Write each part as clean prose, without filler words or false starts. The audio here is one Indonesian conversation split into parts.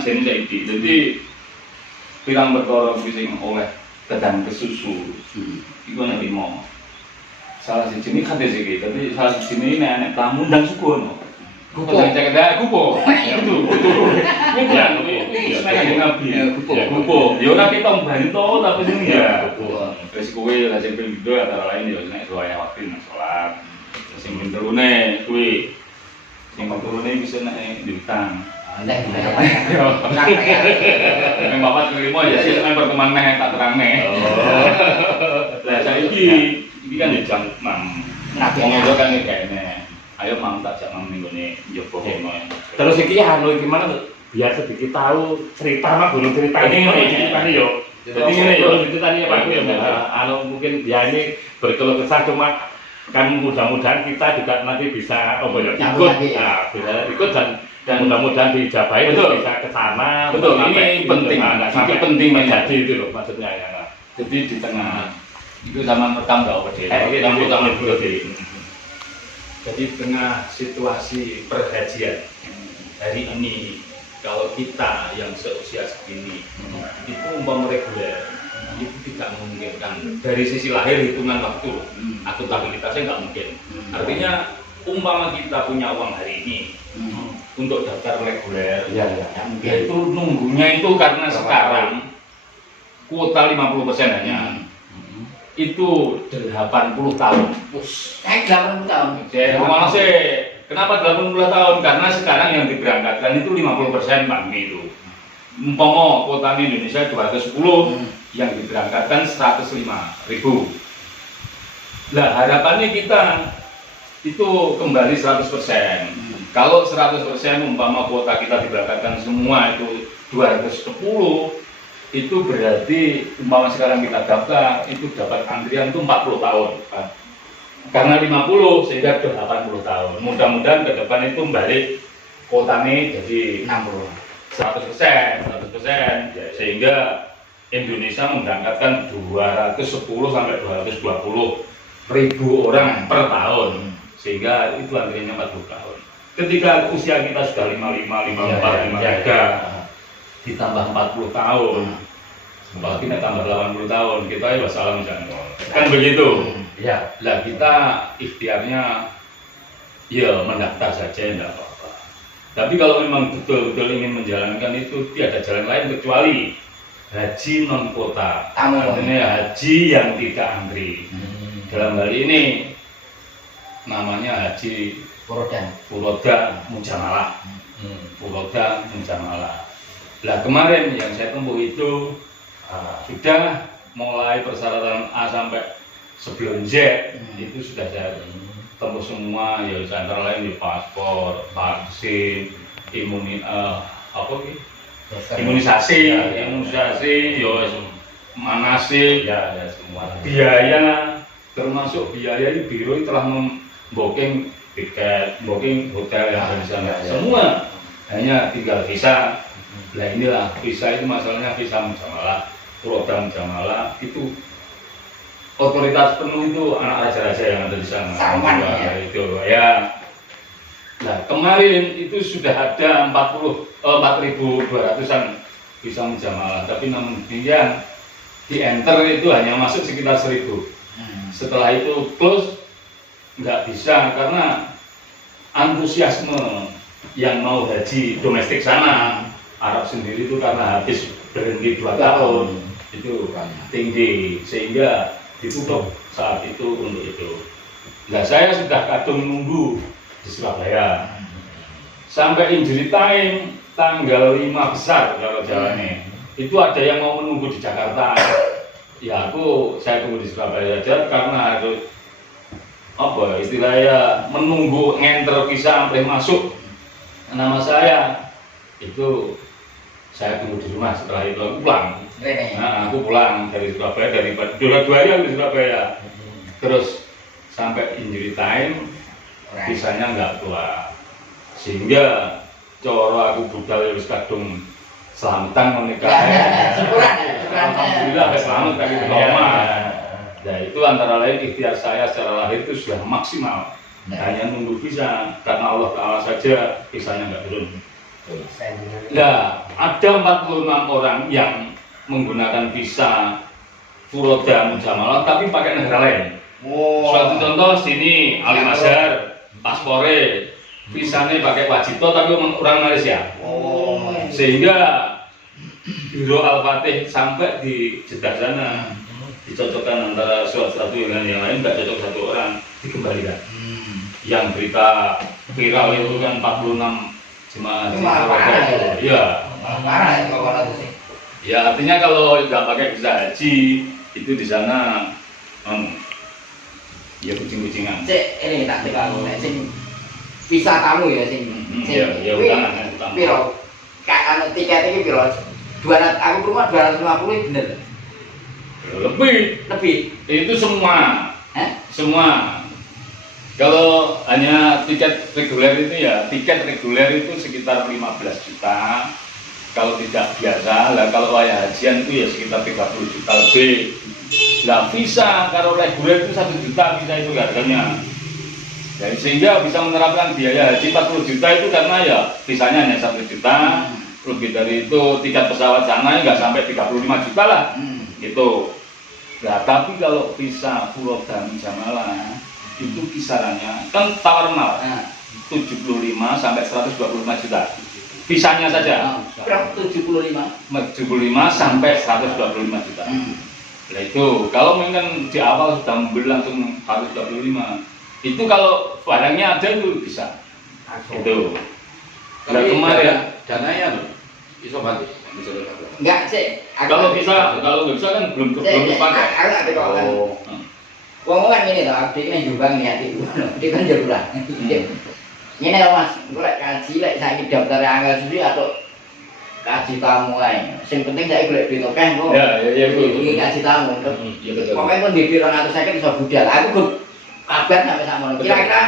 Jadi saiki. Jadi pirang perkara kuwi sing oleh kedang kesusu. Iku nek limo. Salah siji ini kate iki, tapi salah siji ini nek tamu ndang sukono. Kupo cek-cek kupo. Itu. Ya, kuwi seneng nabi. Kupo. Ya ora kita mbantu tapi sing ya kupo. Wis kuwi lha sing pindho antara lain ya nek suwaya waktu nang salat. Sing pinterune kuwi sing pinterune bisa nek diutang. Ndek. Nek bapak kelimo ya sih nek pertemuan meh tak terangne. Lah saiki iki kan jam 6. Ngomong kan kene. Ayo mang tak jak mang nggone njogo kene. Terus iki anu iki mana biar sedikit tahu cerita mah belum cerita ini ceritanya yo. Jadi ini yo ceritanya Pak ya. Anu mungkin ya ini berkeluh kesah cuma kan mudah-mudahan kita juga nanti bisa ikut, ikut dan mudah-mudahan dijabahi bisa ke sana. Betul, ini penting. Sampai penting menjadi itu loh maksudnya ya. Jadi di tengah itu zaman pertama enggak apa-apa. Yang pertama Jadi tengah situasi perhajian hari ini, kalau kita yang seusia segini itu umpama reguler itu tidak memungkinkan dari sisi lahir hitungan waktu akuntabilitasnya nggak mungkin. Artinya umpama kita punya uang hari ini untuk daftar reguler, itu nunggunya itu karena sekarang kuota 50% hanya. Itu 80 tahun. Kayak 80 tahun. Malah sih, kenapa 80 tahun? Karena sekarang yang diberangkatkan itu 50% Pak Mi itu. Umpama kuota Indonesia 210, yang diberangkatkan 105.000. Lah harapannya kita itu kembali 100%. Kalau 100% umpama kuota kita diberangkatkan semua itu 210, itu berarti umpama sekarang kita daftar itu dapat antrian itu 40 tahun karena 50 sehingga ke 80 tahun. Mudah-mudahan ke depan itu balik kuotanya jadi 100% sehingga Indonesia memberangkatkan 210 sampai 220.000 orang per tahun sehingga itu antriannya 40 tahun. Ketika usia kita sudah 55, 54, 53 ditambah 40 tahun, kalau kita tambah 80 tahun, kita ya wassalam jangan. Kan begitu. Ya. Lah kita ikhtiarnya ya mendaftar saja enggak apa-apa. Tapi kalau memang betul-betul ingin menjalankan itu tiada jalan lain kecuali haji non kota. Artinya haji yang tidak antri. Dalam hal ini namanya haji Furoda Mujamalah. Furoda Mujamalah. Lah kemarin yang saya tempuh itu sudah mulai persyaratan A sampai sebelum Z itu sudah saya tempuh semua ya antara lain di paspor, vaksin, imunisasi, ya manasik, ya semua. Biaya termasuk biaya ini biro telah membooking tiket, booking hotel yang ada di sana. Semua hanya tinggal visa. Nah inilah visa itu masalahnya visa mujamalah, program mujamalah itu otoritas penuh itu anak raja-raja yang ada di sana. Itu ya. Nah kemarin itu sudah ada 4.200-an visa mujamalah, tapi namun demikian di enter itu hanya masuk sekitar 1.000. Setelah itu close nggak bisa karena antusiasme yang mau haji domestik sana. Arab sendiri itu karena habis berhenti 2 tahun itu tinggi sehingga ditutup saat itu untuk itu. Nah saya sudah kadung nunggu di Surabaya sampai injury time tanggal 5 besar kalau jalannya. Itu ada yang mau menunggu di Jakarta. Ya saya tunggu di Surabaya saja karena harus apa istilahnya menunggu ngenter visa sampai masuk nama saya itu. Saya tunggu di rumah, setelah itu aku pulang. Nah, aku pulang dari Surabaya, dari dua hari aku di Surabaya. Terus sampai injury time, visanya nggak keluar. Sehingga coro aku budal harus kadung selamatan menikah. Alhamdulillah selamat kali di rumah. Nah itu antara lain ikhtiar saya secara lahir itu sudah maksimal. Hanya nunggu visa, karena Allah Ta'ala saja visanya nggak turun. Nah, ada 46 orang yang menggunakan visa Furoda Mujamalah tapi pakai negara lain. Suatu contoh sini Ali Mazhar, paspore, visanya pakai Wajito tapi orang Malaysia. Sehingga Biro Al-Fatih sampai di Jeddah sana dicocokkan antara suatu dengan yang lain, nggak cocok satu orang, dikembalikan. Yang berita viral itu kan 46 jemaah haji. Iya. Ya artinya kalau nggak pakai visa haji itu di sana ya kucing-kucingan. Ini tak tekan, sing visa kamu ya sing. Ya utama. Piro? Kayak anu tiket iki piro? 200, aku rumah 250 bener. Lebih. Itu semua. Semua. Kalau hanya tiket reguler itu ya, tiket reguler itu sekitar 15 juta. Kalau tidak biasa, lah kalau wayah hajian itu ya sekitar 30 juta lebih. Lah visa kalau reguler itu 1 juta visa itu harganya. Jadi sehingga bisa menerapkan biaya haji 40 juta itu karena ya visanya hanya 1 juta. Lebih dari itu tiket pesawat sana nggak sampai 35 juta lah. Gitu. Nah, tapi kalau visa Furoda Mujamalah itu kisarannya kan tawar menawar 75 sampai 125 juta visanya saja. Berapa 75 sampai 125 juta. Nah itu kalau memang di awal sudah membeli langsung 125 itu kalau barangnya ada itu bisa itu. Nah kemarin dananya iso mati enggak sih kalau bisa kan belum dipakai. Wong kan ini loh, abdi kan Jombang nih hati, dia kan Jombang. Ini loh mas, gue lek kaji lek saya daftar anggal sendiri atau kaji tamu aja. Yang penting saya gue duit oke, kok. Ya ini kaji tamu. Pokoknya kan di 200 saya bisa budal. Aku gue kabar sampai sama. Kira-kira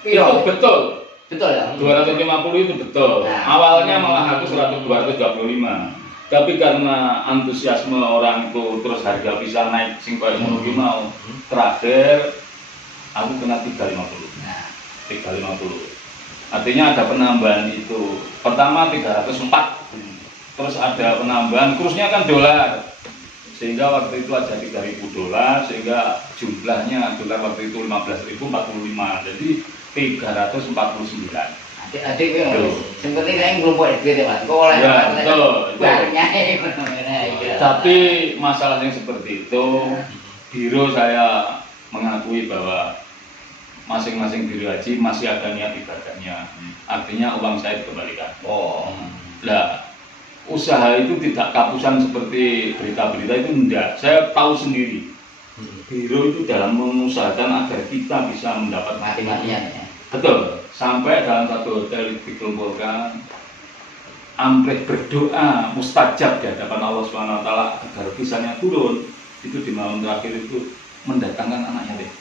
itu betul. Betul ya. 250 itu betul. Awalnya malah aku 225. Tapi karena antusiasme orang itu terus harga bisa naik sing koyo ngono ki mau. Terakhir aku kena 350. 350. Artinya ada penambahan itu. Pertama 304. Terus ada penambahan kursnya kan dolar. Sehingga waktu itu ada 3.000 dolar sehingga jumlahnya dolar waktu itu 15.045. Jadi 349. Adik yang penting saya belum buat duit ya mas, kok oleh barangnya. Tapi masalahnya seperti itu, biro saya mengakui bahwa masing-masing biro haji masih ada niat ibadahnya, artinya uang saya dikembalikan. Nah, usaha itu tidak kapusan seperti berita-berita itu enggak. Saya tahu sendiri, biro itu dalam mengusahakan agar kita bisa mendapat mati-matian ya. Betul, sampai dalam satu hotel dikumpulkan amplek berdoa mustajab di hadapan Allah SWT agar visanya turun. Itu di malam terakhir itu mendatangkan anak yatim.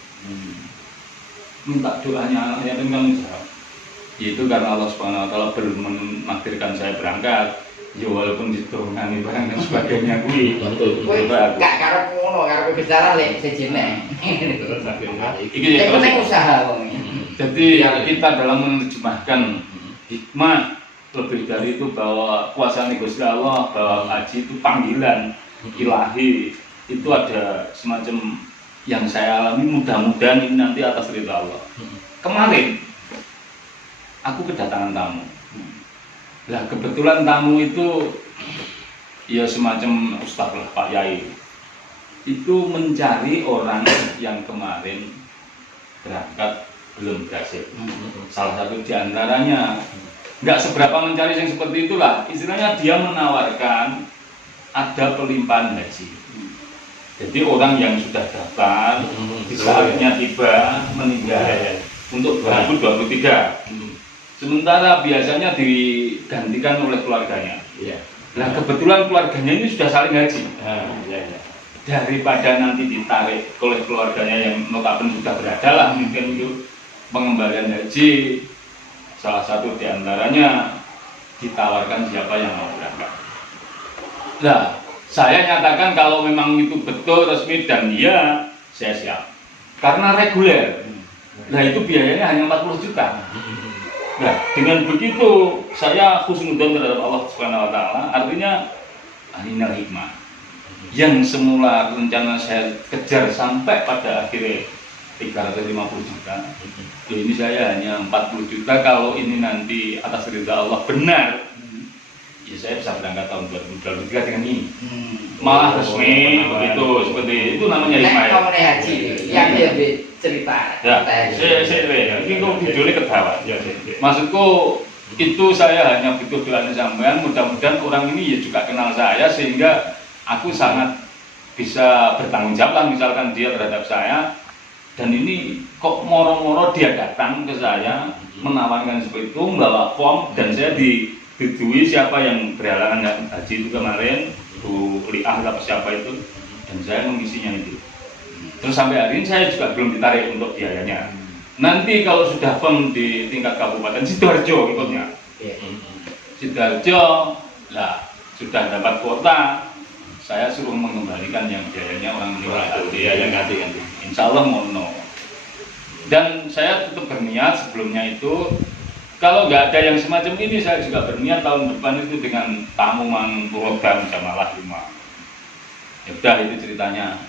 Minta doanya anak yatim kan menjawab. Itu karena Allah SWT belum menakdirkan saya berangkat. Ya walaupun ditunggangi barang dan sebagainya gue. Gak karep ngono, karep bicara lek sejene. Iki penting usaha wong. Jadi kita dalam menerjemahkan hikmah lebih dari itu bahwa kuasa Gusti Allah, bahwa haji itu panggilan ilahi, itu ada semacam yang saya alami, mudah-mudahan ini nanti atas ridha Allah. Kemarin aku kedatangan tamu. Lah kebetulan tamu itu ya semacam ustaz lah, Pak Yai. Itu mencari orang yang kemarin berangkat belum berhasil. Salah satu di antaranya nggak seberapa mencari yang seperti itulah. Istilahnya dia menawarkan ada pelimpahan haji. Jadi orang yang sudah daftar saatnya tiba meninggal untuk 2023. Sementara biasanya digantikan oleh keluarganya. Nah kebetulan keluarganya ini sudah saling haji. Daripada nanti ditarik oleh keluarganya yang notabene sudah berada lah mungkin itu pengembalian haji, salah satu diantaranya ditawarkan siapa yang mau berangkat. Nah, saya nyatakan kalau memang itu betul resmi dan iya, saya siap. Karena reguler. Nah itu biayanya hanya 40 juta. Nah, dengan begitu saya husnudzon terhadap Allah Subhanahu wa taala, artinya aninal hikmah. Yang semula rencana saya kejar sampai pada akhirnya 350 juta. Loh, ini saya hanya 40 juta, kalau ini nanti atas ridha Allah benar, ya saya bisa berangkat tahun 2023 dengan ini. Malah resmi begitu, seperti itu namanya hikmah. Nek ngomongin haji, yang lebih cerita. Ya, cerita haji. ini kok videonya ketawa. Ya. Maksudku itu saya hanya butuh doanya sampean, mudah-mudahan orang ini ya juga kenal saya sehingga aku sangat bisa bertanggung jawab lah, misalkan dia terhadap saya, dan ini kok moro-moro dia datang ke saya menawarkan seperti itu, membawa form, dan saya ditujui siapa yang berhalangan haji itu kemarin, Bu Liah atau siapa itu, dan saya mengisinya itu. Terus sampai hari ini saya juga belum ditarik untuk biayanya. Nanti kalau sudah firm di tingkat kabupaten Sidoarjo ikutnya, Sidoarjo lah sudah dapat kuota, saya suruh mengembalikan yang biayanya orang meninggal. Iya, yang ganti. Insya Allah mono. Dan saya tetap berniat sebelumnya itu, kalau nggak ada yang semacam ini, saya juga berniat tahun depan itu dengan tamu program Jamalah 5. Ya udah, itu ceritanya.